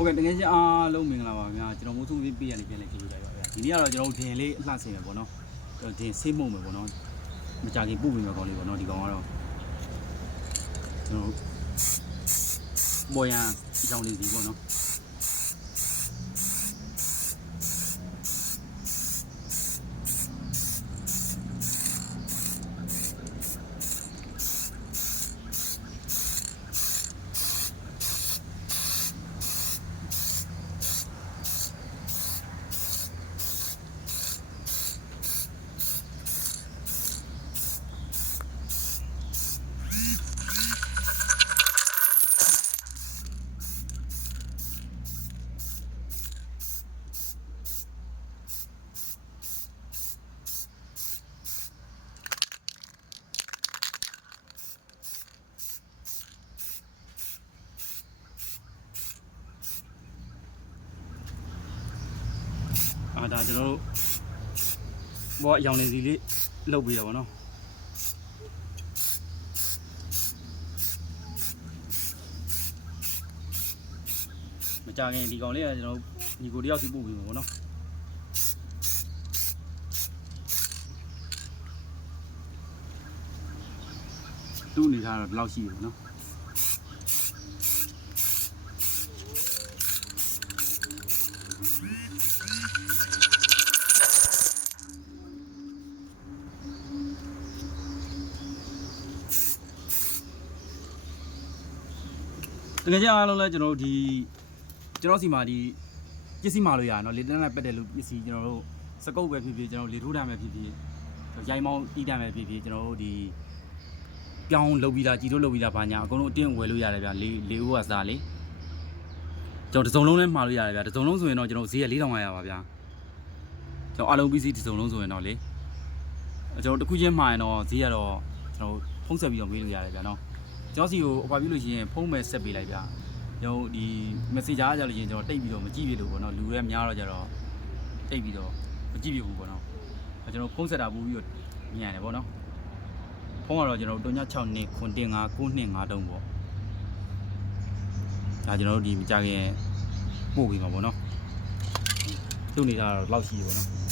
ဟုတ်ကဲ့တကယ်ချင်းအားလုံးမင်္ဂလာပါဗျာကျွန်တော်မိုးဆုံးပေးရနေပြန်လဲကြည့်လိုက်ပါဗျာဒီနေ့ကတော့ကျွန်တော်တို့ဒင်လေးအလှဆင်မယ်ပေါ့နော်ကျွန်တော်ဒင်ဆေးမှုံမယ်ပေါ့နော်မကြခင်ပုတ်ပြီးမယ်ကောင်းလေးပေါ့နော်ဒီကောင်ကတော့ကျွန်တော်ပေါ်ရန်အကြောင်းလေးစီပေါ့နော် ဒါကျွန်တော်တို့ဘောအကြောင်းလေးစီလေးလုပ်ပြီးတော့ဗောနော်မကြခင်ဒီကောင်လေးကကျွန်တော်တို့ညီကိုတယောက်စီပို့ပြီးမှာဗောနော်သူ့အနေထားတော့ဒီလောက်ရှိပြီနော် တကယ်ကြအားလုံးလဲကျွန်တော်တို့ဒီကျွန်တော်စီမှာဒီပစ္စည်းမှာလို့ရနော်လေတန်းနဲ့ပက်တယ်လို့ပစ္စည်းကျွန်တော်တို့စကုပ်ပဲဖြစ်ဖြစ်ကျွန်တော်လေထိုးတမ်းပဲဖြစ်ဖြစ်ရိုင်းမောင်းတီးတမ်းပဲဖြစ်ဖြစ်ကျွန်တော်တို့ဒီပြောင်းလုပ်ပြီးသားကြည်တို့လုပ်ပြီးသားဘာညာအကုန်လုံးအတင်းဝယ်လို့ရတယ်ဗျလေးလေးဦးကစားလေကျွန်တော်တစ်စုံလုံးလည်းမှာလို့ရတယ်ဗျတစ်စုံလုံးဆိုရင်တော့ကျွန်တော်ဈေးက4500ပါဗျာကျွန်တော်အလုံး PC တစ်စုံလုံးဆိုရင်တော့လေကျွန်တော်တစ်ခုချင်းမှာရင်တော့ဈေးကတော့ကျွန်တော်ဖုံးဆက်ပြီးတော့မေးလို့ရတယ်ဗျာနော် ကျွန်တော်စီကိုအကွာပြုလို့ရှိရင်ဖုံးမဲ့ဆက်ပေးလိုက်ဗျာကျွန်တော်ဒီ Messenger ကကြလို့ရှိရင်ကျွန်တော်တိတ်ပြီးတော့မကြည့်ပြလို့ပေါ့နော်လူရဲများတော့ကြတော့တိတ်ပြီးတော့မကြည့်ပြဘူးပေါ့နော်ကျွန်တော်ဖုံးဆက်တာပို့ပြီးတော့မြင်ရတယ်ပေါ့နော်ဖုန်းကတော့ကျွန်တော်တို့396နေခွန်တင်5 925တုံးပေါ့ဒါကျွန်တော်တို့ဒီမကြခင်ပို့ပြီးမှာပေါ့နော်သူ့နေတာတော့လောက်ရှိပြီပေါ့နော်